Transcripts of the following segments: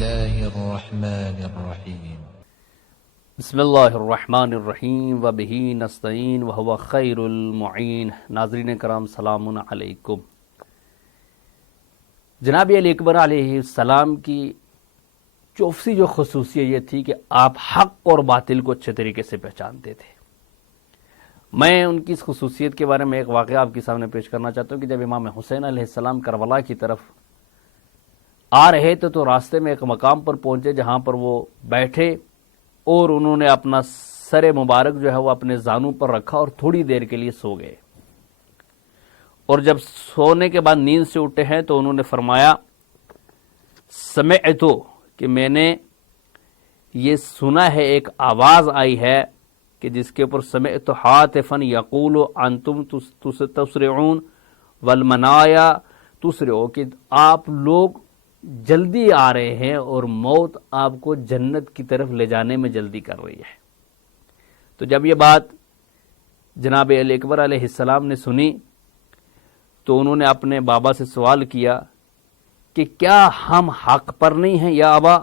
الله الرحمن الرحيم بسم اللہ الرحمن الرحیم وبہ نستعین وہو خیر المعین۔ ناظرین کرام سلام علیکم۔ جناب علی اکبر علیہ السلام کی چوفسی جو خصوصیت یہ تھی کہ آپ حق اور باطل کو اچھے طریقے سے پہچانتے تھے۔ میں ان کی اس خصوصیت کے بارے میں ایک واقعہ آپ کے سامنے پیش کرنا چاہتا ہوں کہ جب امام حسین علیہ السلام کربلا کی طرف آ رہے تھے تو راستے میں ایک مقام پر پہنچے جہاں پر وہ بیٹھے اور انہوں نے اپنا سر مبارک جو ہے وہ اپنے زانوں پر رکھا اور تھوڑی دیر کے لیے سو گئے، اور جب سونے کے بعد نیند سے اٹھے ہیں تو انہوں نے فرمایا سمعتو کہ میں نے یہ سنا ہے، ایک آواز آئی ہے کہ جس کے اوپر سمعت ہاتفا یقول انتم تسرعون والمنایا تسرعو، کہ آپ لوگ جلدی آ رہے ہیں اور موت آپ کو جنت کی طرف لے جانے میں جلدی کر رہی ہے۔ تو جب یہ بات جناب علی اکبر علیہ السلام نے سنی تو انہوں نے اپنے بابا سے سوال کیا کہ کیا ہم حق پر نہیں ہیں یا ابا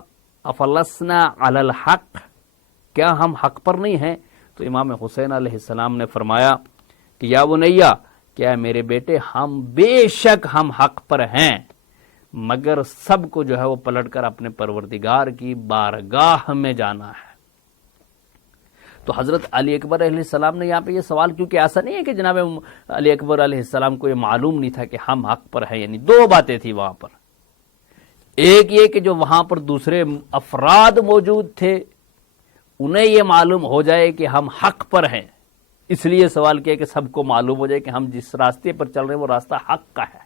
افلسنا علی الحق، کیا ہم حق پر نہیں ہیں؟ تو امام حسین علیہ السلام نے فرمایا کہ یا بنیا، کیا میرے بیٹے، ہم بے شک ہم حق پر ہیں، مگر سب کو جو ہے وہ پلٹ کر اپنے پروردگار کی بارگاہ میں جانا ہے۔ تو حضرت علی اکبر علیہ السلام نے یہاں پہ یہ سوال کیونکہ ایسا نہیں ہے کہ جناب علی اکبر علیہ السلام کو یہ معلوم نہیں تھا کہ ہم حق پر ہیں، یعنی دو باتیں تھی وہاں پر۔ ایک یہ کہ جو وہاں پر دوسرے افراد موجود تھے انہیں یہ معلوم ہو جائے کہ ہم حق پر ہیں، اس لیے سوال کیا کہ سب کو معلوم ہو جائے کہ ہم جس راستے پر چل رہے ہیں وہ راستہ حق کا ہے۔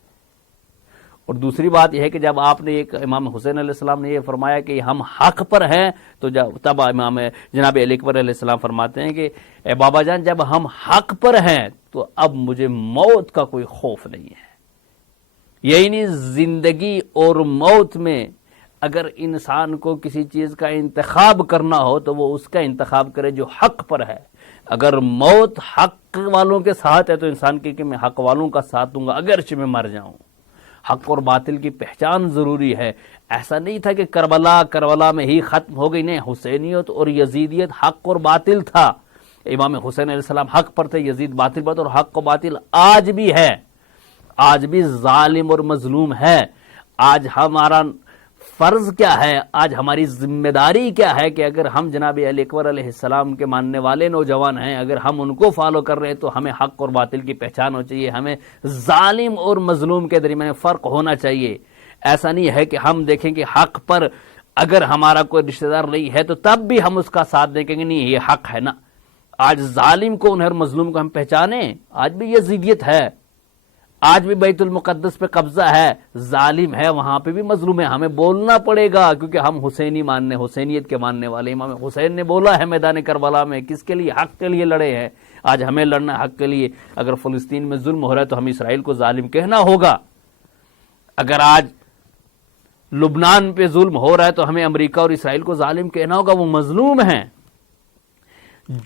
اور دوسری بات یہ ہے کہ جب آپ نے ایک امام حسین علیہ السلام نے یہ فرمایا کہ ہم حق پر ہیں تو تب امام جناب علی اکبر علیہ السلام فرماتے ہیں کہ اے بابا جان، جب ہم حق پر ہیں تو اب مجھے موت کا کوئی خوف نہیں ہے۔ یعنی زندگی اور موت میں اگر انسان کو کسی چیز کا انتخاب کرنا ہو تو وہ اس کا انتخاب کرے جو حق پر ہے۔ اگر موت حق والوں کے ساتھ ہے تو انسان کہ میں حق والوں کا ساتھ دوں گا اگرچہ میں مر جاؤں۔ حق اور باطل کی پہچان ضروری ہے۔ ایسا نہیں تھا کہ کربلا میں ہی ختم ہو گئی، نہیں، حسینیت اور یزیدیت حق اور باطل تھا۔ امام حسین علیہ السلام حق پر تھے، یزید باطل پر، اور حق و باطل آج بھی ہے، آج بھی ظالم اور مظلوم ہے۔ آج ہمارا فرض کیا ہے، آج ہماری ذمہ داری کیا ہے کہ اگر ہم جناب علی اکبر علیہ السلام کے ماننے والے نوجوان ہیں، اگر ہم ان کو فالو کر رہے ہیں تو ہمیں حق اور باطل کی پہچان ہو چاہیے، ہمیں ظالم اور مظلوم کے درمیان فرق ہونا چاہیے۔ ایسا نہیں ہے کہ ہم دیکھیں کہ حق پر اگر ہمارا کوئی رشتہ دار نہیں ہے تو تب بھی ہم اس کا ساتھ دیں گے، نہیں یہ حق ہے نا۔ آج ظالم کو اور مظلوم کو ہم پہچانیں، آج بھی یزیدیت ہے، آج بھی بیت المقدس پہ قبضہ ہے، ظالم ہے، وہاں پہ بھی مظلوم ہے، ہمیں بولنا پڑے گا کیونکہ ہم حسینیت کے ماننے والے۔ امام حسین نے بولا ہے میدان کربلا میں، کس کے لیے؟ حق کے لیے لڑے ہیں۔ آج ہمیں لڑنا حق کے لیے۔ اگر فلسطین میں ظلم ہو رہا ہے تو ہم اسرائیل کو ظالم کہنا ہوگا، اگر آج لبنان پہ ظلم ہو رہا ہے تو ہمیں امریکہ اور اسرائیل کو ظالم کہنا ہوگا، وہ مظلوم ہیں۔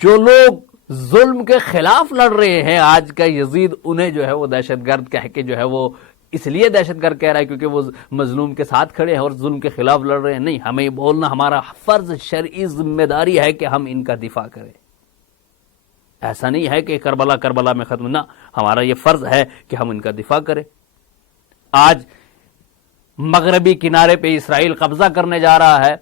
جو لوگ ظلم کے خلاف لڑ رہے ہیں، آج کا یزید انہیں جو ہے وہ دہشت گرد کہہ کے جو ہے وہ اس لیے دہشت گرد کہہ رہا ہے کیونکہ وہ مظلوم کے ساتھ کھڑے ہیں اور ظلم کے خلاف لڑ رہے ہیں۔ نہیں، ہمیں یہ بولنا ہمارا فرض شرعی ذمہ داری ہے کہ ہم ان کا دفاع کریں۔ ایسا نہیں ہے کہ کربلا میں ختم، نہ، ہمارا یہ فرض ہے کہ ہم ان کا دفاع کریں۔ آج مغربی کنارے پہ اسرائیل قبضہ کرنے جا رہا ہے،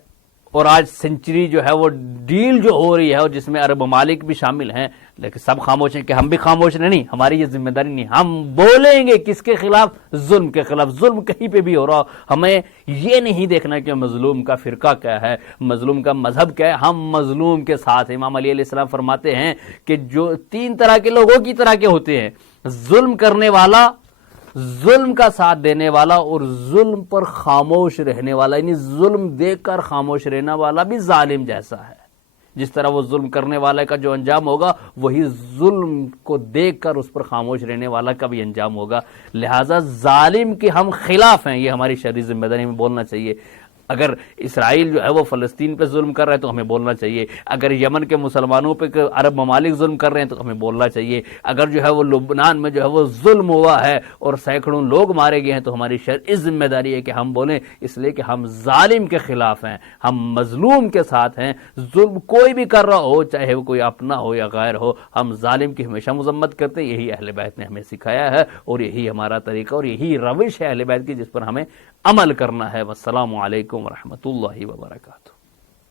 اور آج سینچری جو ہے وہ ڈیل جو ہو رہی ہے اور جس میں عرب ممالک بھی شامل ہیں، لیکن سب خاموش ہیں کہ ہم بھی خاموش نہیں، ہماری یہ ذمہ داری نہیں، ہم بولیں گے کس کے خلاف؟ ظلم کے خلاف۔ ظلم کہیں پہ بھی ہو رہا، ہمیں یہ نہیں دیکھنا کہ مظلوم کا فرقہ کیا ہے، مظلوم کا مذہب کیا ہے، ہم مظلوم کے ساتھ ہیں۔ امام علی علیہ السلام فرماتے ہیں کہ جو تین طرح کے لوگوں کی طرح کے ہوتے ہیں، ظلم کرنے والا، ظلم کا ساتھ دینے والا، اور ظلم پر خاموش رہنے والا، یعنی ظلم دیکھ کر خاموش رہنے والا بھی ظالم جیسا ہے۔ جس طرح وہ ظلم کرنے والے کا جو انجام ہوگا وہی ظلم کو دیکھ کر اس پر خاموش رہنے والا کا بھی انجام ہوگا۔ لہٰذا ظالم کے ہم خلاف ہیں، یہ ہماری شرعی ذمہ داری میں بولنا چاہیے۔ اگر اسرائیل جو ہے وہ فلسطین پہ ظلم کر رہا ہے تو ہمیں بولنا چاہیے، اگر یمن کے مسلمانوں پہ عرب ممالک ظلم کر رہے ہیں تو ہمیں بولنا چاہیے، اگر جو ہے وہ لبنان میں جو ہے وہ ظلم ہوا ہے اور سینکڑوں لوگ مارے گئے ہیں تو ہماری شرعی ذمہ داری ہے کہ ہم بولیں، اس لیے کہ ہم ظالم کے خلاف ہیں، ہم مظلوم کے ساتھ ہیں۔ ظلم کوئی بھی کر رہا ہو، چاہے وہ کوئی اپنا ہو یا غیر ہو، ہم ظالم کی ہمیشہ مذمت کرتے ہیں۔ یہی اہل بیت نے ہمیں سکھایا ہے اور یہی ہمارا طریقہ اور یہی روش ہے اہل بیت کی جس پر ہمیں عمل کرنا ہے۔ والسلام علیکم ورحمۃ اللہ وبرکاتہ۔